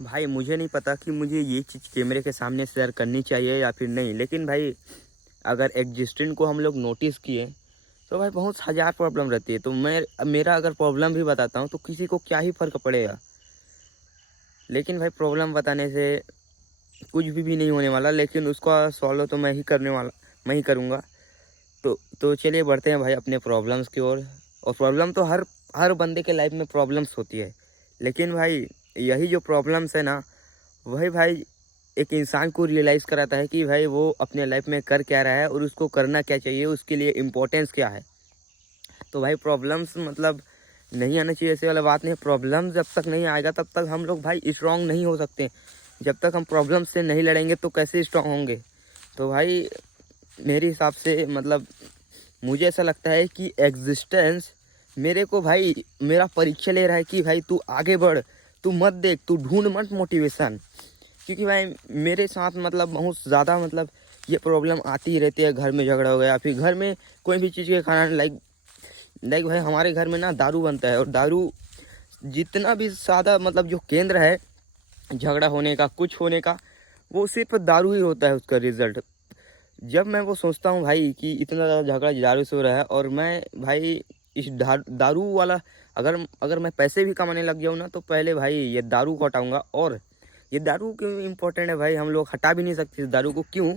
भाई मुझे नहीं पता कि मुझे ये चीज़ कैमरे के सामने शेयर करनी चाहिए या फिर नहीं, लेकिन भाई अगर एग्जिस्टेंट को हम लोग नोटिस किए तो भाई बहुत हज़ार प्रॉब्लम रहती है। तो मेरा अगर प्रॉब्लम भी बताता हूँ तो किसी को क्या ही फ़र्क पड़ेगा। लेकिन भाई प्रॉब्लम बताने से कुछ भी नहीं होने वाला, लेकिन उसका सॉल्व तो मैं ही करूँगा। तो चलिए बढ़ते हैं भाई अपने प्रॉब्लम्स की ओर। और प्रॉब्लम तो हर हर बंदे के लाइफ में प्रॉब्लम्स होती है, लेकिन भाई यही जो प्रॉब्लम्स है ना, वही भाई एक इंसान को रियलाइज़ कराता है कि भाई वो अपने लाइफ में कर क्या रहा है और उसको करना क्या चाहिए, उसके लिए इम्पोर्टेंस क्या है। तो भाई प्रॉब्लम्स मतलब नहीं आना चाहिए ऐसे वाला बात नहीं है। प्रॉब्लम जब तक नहीं आएगा तब तक हम लोग भाई स्ट्रांग नहीं हो सकते। जब तक हम प्रॉब्लम से नहीं लड़ेंगे तो कैसे स्ट्रांग होंगे। तो भाई मेरे हिसाब से मतलब मुझे ऐसा लगता है कि एग्जिस्टेंस मेरे को भाई मेरा परीक्षा ले रहा है कि भाई तू आगे बढ़, तू मत देख, तू ढूंढ मत मोटिवेशन। क्योंकि भाई मेरे साथ मतलब बहुत ज़्यादा मतलब ये प्रॉब्लम आती ही रहती है। घर में झगड़ा हो गया, फिर घर में कोई भी चीज़ के कारण लाइक लाइक भाई हमारे घर में ना दारू बनता है, और दारू जितना भी ज़्यादा मतलब जो केंद्र है झगड़ा होने का, कुछ होने का, वो सिर्फ दारू ही होता है उसका रिजल्ट। जब मैं वो सोचता हूँ भाई कि इतना ज़्यादा झगड़ा दारू से हो रहा है, और मैं भाई इस दारू वाला अगर अगर मैं पैसे भी कमाने लग जाऊँ ना, तो पहले भाई ये दारू को हटाऊँगा। और ये दारू क्यों इम्पोर्टेंट है भाई, हम लोग हटा भी नहीं सकते इस दारू को। क्यों?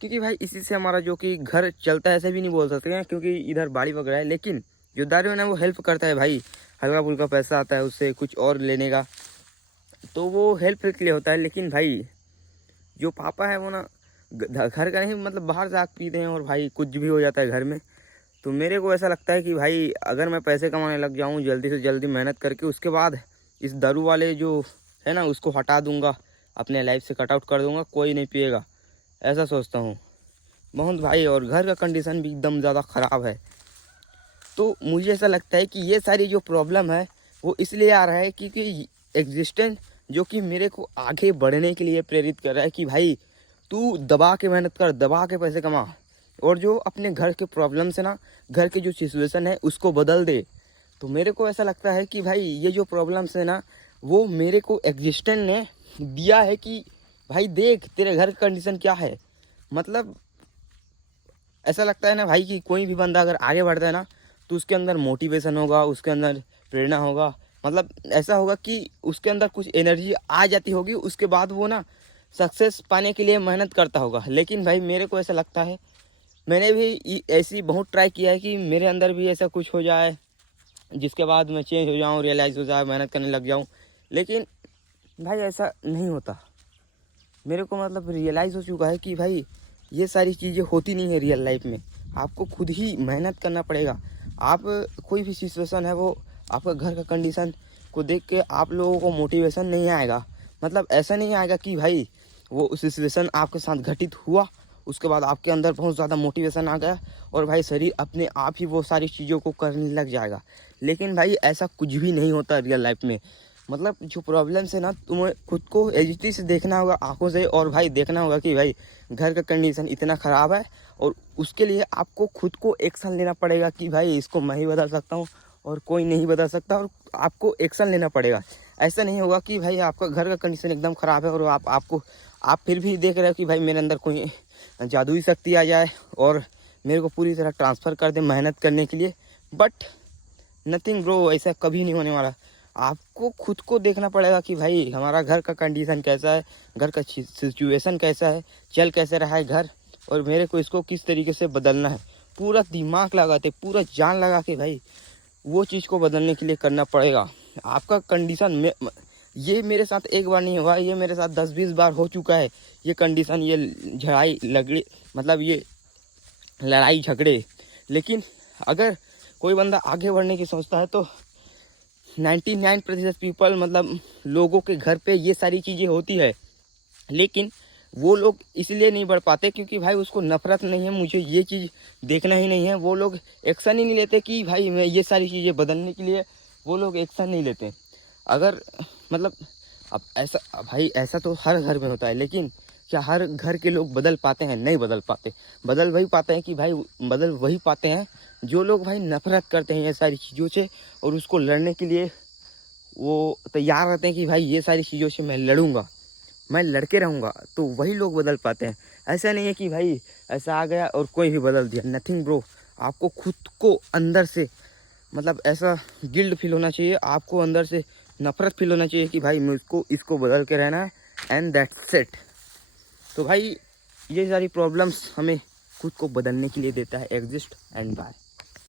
क्योंकि भाई इसी से हमारा जो कि घर चलता है ऐसे भी नहीं बोल सकते हैं, क्योंकि इधर बाड़ी वगैरह है। लेकिन जो दारू है ना वो हेल्प करता है भाई, हल्का फुल्का पैसा आता है उससे कुछ और लेने का, तो वो हेल्प के लिए होता है। लेकिन भाई जो पापा है वो ना घर का नहीं मतलब बाहर से आग पीते हैं, और भाई कुछ भी हो जाता है घर में। तो मेरे को ऐसा लगता है कि भाई अगर मैं पैसे कमाने लग जाऊं जल्दी से जल्दी मेहनत करके, उसके बाद इस दारू वाले जो है ना उसको हटा दूंगा, अपने लाइफ से कट आउट कर दूंगा, कोई नहीं पिएगा, ऐसा सोचता हूँ बहुत भाई। और घर का कंडीशन भी एकदम ज़्यादा ख़राब है। तो मुझे ऐसा लगता है कि ये सारी जो प्रॉब्लम है वो इसलिए आ रहा है क्योंकि एग्जिस्टेंस जो कि मेरे को आगे बढ़ने के लिए प्रेरित कर रहा है कि भाई तू दबा के मेहनत कर, दबा के पैसे कमा, और जो अपने घर के प्रॉब्लम से ना, घर के जो सिचुएशन है उसको बदल दे। तो मेरे को ऐसा लगता है कि भाई ये जो प्रॉब्लम्स है ना, वो मेरे को एग्जिस्टेंस ने दिया है कि भाई देख तेरे घर का कंडीशन क्या है। मतलब ऐसा लगता है ना भाई कि कोई भी बंदा अगर आगे बढ़ता है ना, तो उसके अंदर मोटिवेशन होगा, उसके अंदर प्रेरणा होगा। मतलब ऐसा होगा कि उसके अंदर कुछ एनर्जी आ जाती होगी, उसके बाद वो ना सक्सेस पाने के लिए मेहनत करता होगा। लेकिन भाई मेरे को ऐसा लगता है, मैंने भी ऐसी बहुत ट्राई किया है कि मेरे अंदर भी ऐसा कुछ हो जाए जिसके बाद मैं चेंज हो जाऊँ, रियलाइज़ हो जाए, मेहनत करने लग जाऊँ। लेकिन भाई ऐसा नहीं होता। मेरे को मतलब रियलाइज़ हो चुका है कि भाई ये सारी चीज़ें होती नहीं है रियल लाइफ में। आपको खुद ही मेहनत करना पड़ेगा। आप कोई भी सिचुएशन है वो आपका घर का कंडीशन को देख के आप लोगों को मोटिवेशन नहीं आएगा। मतलब ऐसा नहीं आएगा कि भाई वो सिचुएशन आपके साथ घटित हुआ, उसके बाद आपके अंदर बहुत ज़्यादा मोटिवेशन आ गया और भाई शरीर अपने आप ही वो सारी चीज़ों को करने लग जाएगा। लेकिन भाई ऐसा कुछ भी नहीं होता रियल लाइफ में। मतलब जो प्रॉब्लम्स है ना, तुम्हें खुद को एजिटी से देखना होगा, आंखों से, और भाई देखना होगा कि भाई घर का कंडीशन इतना ख़राब है, और उसके लिए आपको खुद को एक्शन लेना पड़ेगा कि भाई इसको मैं ही बदल सकता हूँ और कोई नहीं बदल सकता, और आपको एक्शन लेना पड़ेगा। ऐसा नहीं होगा कि भाई आपका घर का कंडीशन एकदम ख़राब है और आप फिर भी देख रहे हो कि भाई मेरे अंदर कोई जादुई शक्ति आ जाए और मेरे को पूरी तरह ट्रांसफ़र कर दे मेहनत करने के लिए। बट नथिंग ब्रो, ऐसा कभी नहीं होने वाला। आपको खुद को देखना पड़ेगा कि भाई हमारा घर का कंडीशन कैसा है, घर का सिचुएशन कैसा है, चल कैसे रहा है घर, और मेरे को इसको किस तरीके से बदलना है। पूरा दिमाग लगाते, पूरा जान लगा के भाई वो चीज़ को बदलने के लिए करना पड़ेगा। आपका कंडीशन में ये मेरे साथ एक बार नहीं हुआ, ये मेरे साथ 10-20 बार हो चुका है। ये कंडीशन, ये झड़ाई लगड़ी, मतलब ये लड़ाई झगड़े। लेकिन अगर कोई बंदा आगे बढ़ने की सोचता है तो 99% पीपल मतलब लोगों के घर पे ये सारी चीज़ें होती है। लेकिन वो लोग इसलिए नहीं बढ़ पाते क्योंकि भाई उसको नफरत नहीं है, मुझे ये चीज़ देखना ही नहीं है। वो लोग एक्शन ही नहीं लेते कि भाई मैं ये सारी चीज़ें बदलने के लिए, वो लोग एक्शन नहीं लेते। अगर मतलब अब ऐसा भाई ऐसा तो हर घर में होता है, लेकिन क्या हर घर के लोग बदल पाते हैं? नहीं बदल पाते। बदल वही पाते हैं कि भाई बदल वही पाते हैं जो लोग भाई नफरत करते हैं ये सारी चीज़ों से, और उसको लड़ने के लिए वो तैयार रहते हैं कि भाई ये सारी चीज़ों से मैं लड़ूंगा, मैं लड़के रहूँगा, तो वही लोग बदल पाते हैं। ऐसा नहीं है कि भाई ऐसा आ गया और कोई भी बदल दिया, नथिंग ब्रो। आपको खुद को अंदर से मतलब ऐसा गिल्ट फील होना चाहिए, आपको अंदर से नफरत फील होना चाहिए कि भाई मुझको इसको बदल के रहना है, एंड दैट्स इट। तो भाई ये सारी प्रॉब्लम्स हमें खुद को बदलने के लिए देता है एग्जिस्ट एंड बाय।